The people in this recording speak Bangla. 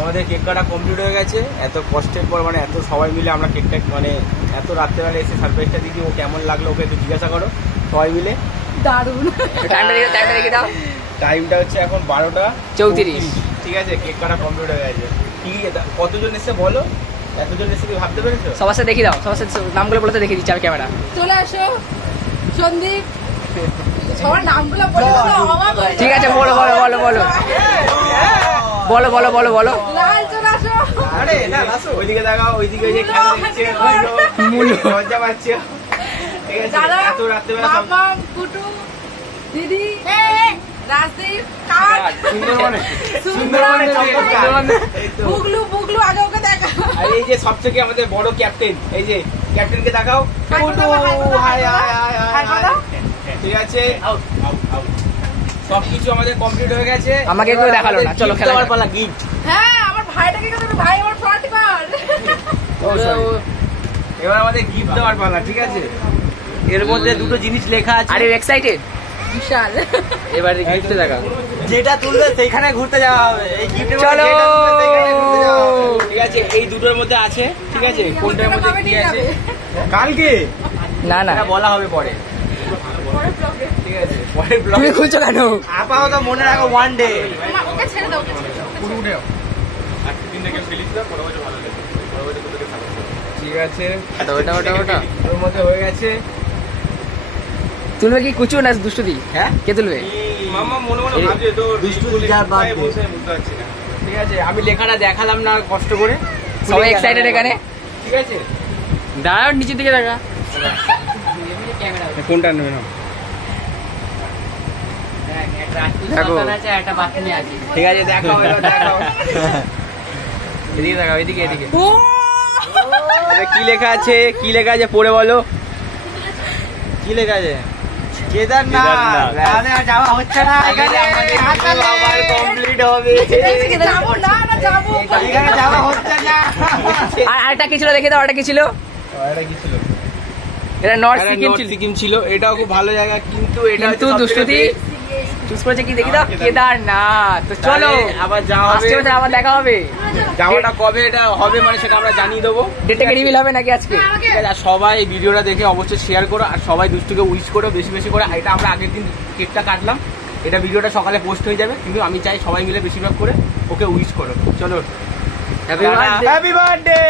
আমাদের কেক কাটা কমপ্লিট হয়ে গেছে। এত কষ্টের পর মানে এত সবাই মিলে আমরা কেকটা মানে এত রাত্রেবেলা এসে সারপ্রাইজটা দিচ্ছি। ও কেমন লাগলো ওকে একটু জিজ্ঞাসা করো সবাই মিলে। দারুণ। টাইমটা দেখে দাও। টাইমটা হচ্ছে এখন 12:34। ঠিক আছে, কেক কাটা কমপ্লিট হয়ে গেছে। কি কতজন এসে বলো? এতজন এসে কি ভাবতে পেরেছো? সবার সাথে দেখি দাও, সবার সাথে নামগুলো বলতে দেখে দিচ্ছি আমি ক্যামেরা। চলে আসো সন্দীপ, সবার নামগুলো বলে দাও। ঠিক আছে, বলো বলো বলো বলো বলো বলো বলো বলো। লাল চলে আসো। আরে না আসো, ওইদিকে দেখাও, ওইদিকে ওই যে খেলা দিচ্ছে মুলো মজা পাচ্ছে। ঠিক আছে, এত রাত্রেবেলা সব মামা, কুটু, দিদি, রাজদীপ, কাট, সুন্দরবনে বুগলু বুগলু আগে ওকে দেখা। আর এই যে সবথেকে আমাদের বড় ক্যাপ্টেন, এই যে ক্যাপ্টেনকে দেখাও। High high high. ঠিক আছে, সবকিছু আমাদের কমপ্লিট হয়ে গেছে। আমাকে কেউ দেখালো না, চলো খেলা পালা গিফট। হ্যাঁ, আমার ভাইটাকে কথা, ভাই আমার ফ্রন্ট কার। এবার আমাদের গিফট দেওয়ার পালা। ঠিক আছে, এর মধ্যে দুটো জিনিস লেখা আছে। আর এক্সাইটেড বিশাল। এবার গিফট দেখা, যেটা তুলবে সেইখানে ঘুরতে যাওয়া হবে। এই গিফটের চলো। ঠিক আছে, এই দুটোর মধ্যে আছে। ঠিক আছে, কোনটার মধ্যে কি আছে কালকে না না বলা হবে পরে। ঠিক আছে, পরে ব্লগ। তুমি খুঁজছো কেন? আপাতত মনে রাখো ওয়ান ডে। ওকে ছেড়ে দাও, ওকে ছেড়ে দাও। ঠিক আছে, ওটা ওটা ওটা ওর মধ্যে হয়ে গেছে। তুলবে কি কুচু না দুষ্টুদি? হ্যাঁ, কে তুলবে? মামা মনে মনে ভাবছে তো দুষ্টুদি যা বাদ দে। বুঝতে পারছি না। ঠিক আছে, আমি লেখাটা দেখালাম না কষ্ট করে। সবাই এক্সাইটেড এখানে। ঠিক আছে, দাঁড়াও, নিচের দিকে দেখা। কোনটা নেবে না? দেখো। ঠিক আছে, দেখাও দেখাও। এদিকে দেখাও, এদিকে এদিকে। কি লেখা আছে? কি লেখা আছে পড়ে বলো। কি লেখা আছে? কেদারনাথ। যাওয়া হচ্ছে না, এখানে আবার কমপ্লিট হবে। যাবো না না যাবো। এখানে যাওয়া হচ্ছে না। আর আরেকটা কি ছিল দেখে দাও, আরেকটা কি ছিল? এটা কি ছিল? এটা নর্থ সিকিম ছিল। এটাও খুব ভালো জায়গা, কিন্তু এটা কিন্তু দুষ্টুদি চুজ করেছে কি দেখি দাও, কেদারনাথ। তো চলো আবার যাওয়া হবে, আসছে বছর আবার দেখা হবে। যাওয়াটা কবে এটা হবে মানে সেটা আমরা জানিয়ে দেবো। ডেটটা রিভিল হবে নাকি আজকে? ঠিক আছে, আর সবাই ভিডিওটা দেখে অবশ্যই শেয়ার করো, আর সবাই দুষ্টুকে উইশ করো বেশি বেশি করে। এটা আমরা আগের দিন কেকটা কাটলাম, এটা ভিডিওটা সকালে পোস্ট হয়ে যাবে, কিন্তু আমি চাই সবাই মিলে বেশিরভাগ করে ওকে উইশ করো। চলো, হ্যাপি বার্থডে।